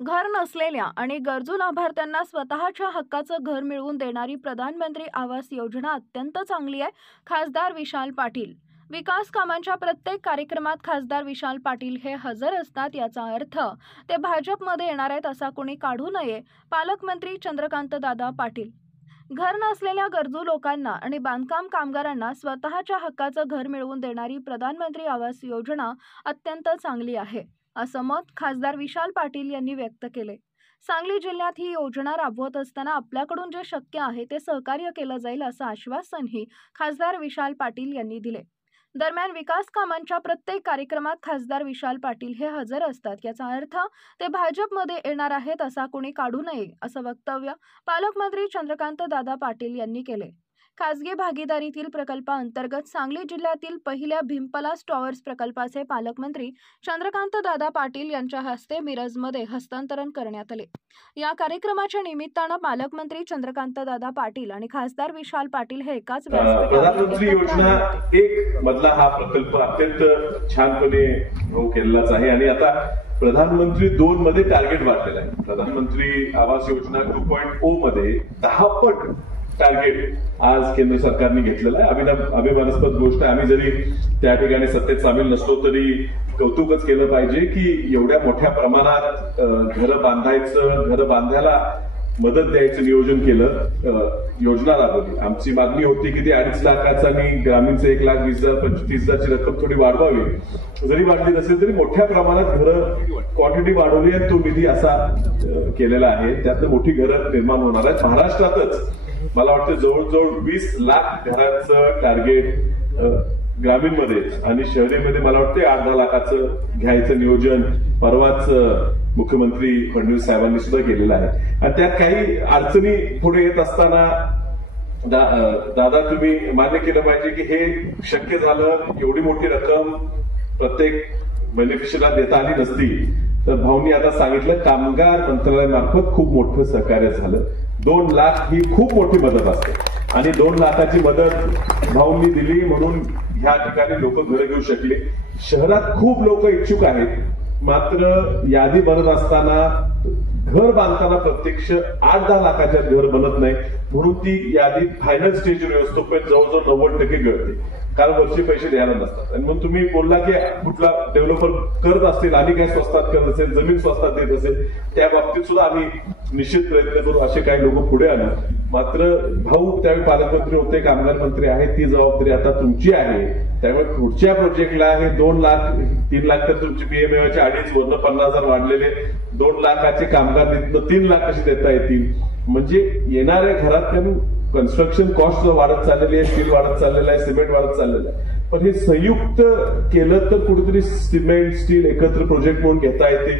घर नसलेल्या आणि गरजू लाभार्थ्यांना स्वतःच्या हक्काचं घर मिळवून देणारी प्रधानमंत्री आवास योजना अत्यंत चांगली आहे. खासदार विशाल पाटील. विकास कामांच्या प्रत्येक कार्यक्रमात खासदार विशाल पाटील हे हजर असतात. याचा अर्थ ते भाजपमध्ये येणार आहेत असा कोणी काढू नये. पालकमंत्री चंद्रकांतदादा पाटील. घर नसलेल्या गरजू लोकांना आणि बांधकाम कामगारांना स्वतःच्या हक्काचं घर मिळवून देणारी प्रधानमंत्री आवास योजना अत्यंत चांगली आहे असं मत खासदार विशाल पाटील यांनी व्यक्त केले. सांगली जिल्ह्यात ही योजना राबवत असताना आपल्याकडून जे शक्य आहे ते सहकार्य केलं जाईल असं आश्वासनही खासदार विशाल पाटील यांनी दिले. दरम्यान विकास कामांच्या प्रत्येक कार्यक्रमात खासदार विशाल पाटील हे हजर असतात. याचा अर्थ ते भाजपमध्ये येणार आहेत असा कोणी काढू नये असं वक्तव्य पालकमंत्री चंद्रकांतदादा पाटील यांनी केले. खासगी भागीदारीतील प्रकल्पाअंतर्गत सांगली जिल्ह्यातील पहिल्या भीमपलास टॉवर्स प्रकल्पाचे पालकमंत्री चंद्रकांतदादा पाटील यांच्या हस्ते मिरजमध्ये हस्तांतरण करण्यात आले. या कार्यक्रमाच्या निमित्तानं पालकमंत्री चंद्रकांतदादा पाटील आणि खासदार विशाल पाटील हे एकाच प्रधानमंत्री योजना एक मधला हा प्रकल्प अत्यंत छानपणे केलेलाच आहे आणि आता प्रधानमंत्री 2 मध्ये टार्गेट वाढलेलं आहे. प्रधानमंत्री आवास योजना 2.0 मध्ये 10 पट टार्गेट आज केंद्र सरकारने घेतलेलं आहे. अभिमानास्पद गोष्ट आहे. आम्ही जरी त्या ठिकाणी सत्तेत सामील नसलो तरी कौतुकच केलं पाहिजे की एवढ्या मोठ्या प्रमाणात घरं बांधायचं, घरं बांधायला मदत द्यायचं नियोजन केलं, योजना राबवली. आमची मागणी होती की ते 2.5 लाखाचं आणि ग्रामीणचं 1,20,000 25,000ची रक्कम थोडी वाढवावी. जरी वाढली नसेल तरी मोठ्या प्रमाणात घरं क्वांटिटी वाढवली आणि तो निधी असा केलेला आहे. त्यातनं मोठी घरं निर्माण होणार आहेत. महाराष्ट्रातच मला वाटतं जवळजवळ 20 लाख घरांचं टार्गेट ग्रामीणमध्ये आणि शहरीमध्ये मला वाटतं 8-10 लाखाचं घ्यायचं नियोजन परवाच मुख्यमंत्री फडणवीस साहेबांनी सुद्धा केलेलं आहे. आणि त्यात काही अडचणी पुढे येत असताना दादा तुम्ही मान्य केलं पाहिजे की हे शक्य झालं. एवढी मोठी रक्कम प्रत्येक बेनिफिशियरला देता आली नसती तर भाऊंनी आता सांगितलं कामगार मंत्रालयामार्फत खूप मोठं सहकार्य झालं. 2 लाख ही खूप मोठी मदत असते आणि 2 लाखाची मदत भाऊंनी दिली म्हणून ह्या ठिकाणी लोक घरं घेऊ शकले. शहरात खूप लोक इच्छुक आहेत मात्र यादी बनत असताना घर बांधताना प्रत्यक्ष 8-10 लाखाच्या घर बनत नाही म्हणून ती यादी फायनल स्टेजवर असतोपर्यंत जवळजवळ 90% गळते. कारण वरचे पैसे द्यायला नसतात. आणि मग तुम्ही बोलला की कुठला डेव्हलपर करत असतील आणि काही स्वस्तात करत असेल, जमीन स्वस्तात देत असेल, त्या बाबतीत सुद्धा आम्ही निश्चित प्रयत्न करू. असे काही लोक पुढे आले. मात्र भाऊ त्यावेळी पालकमंत्री होते, कामगार मंत्री आहेत, ती जबाबदारी आता तुमची आहे. त्यामुळे पुढच्या प्रोजेक्टला हे 2 लाख 3 लाख तर तुमची पीएमएच्या 2.5 वरनं 50,000 वाढलेले 2 लाखाचे कामगार 3 लाख कसे देता येतील. म्हणजे येणाऱ्या घरात कन्स्ट्रक्शन कॉस्ट वाढत चाललेली आहे, स्टील वाढत चाललेलं आहे, सिमेंट वाढत चाललेलं आहे. पण हे संयुक्त केलं तर कुठेतरी सिमेंट स्टील एकत्र प्रोजेक्ट म्हणून घेता येते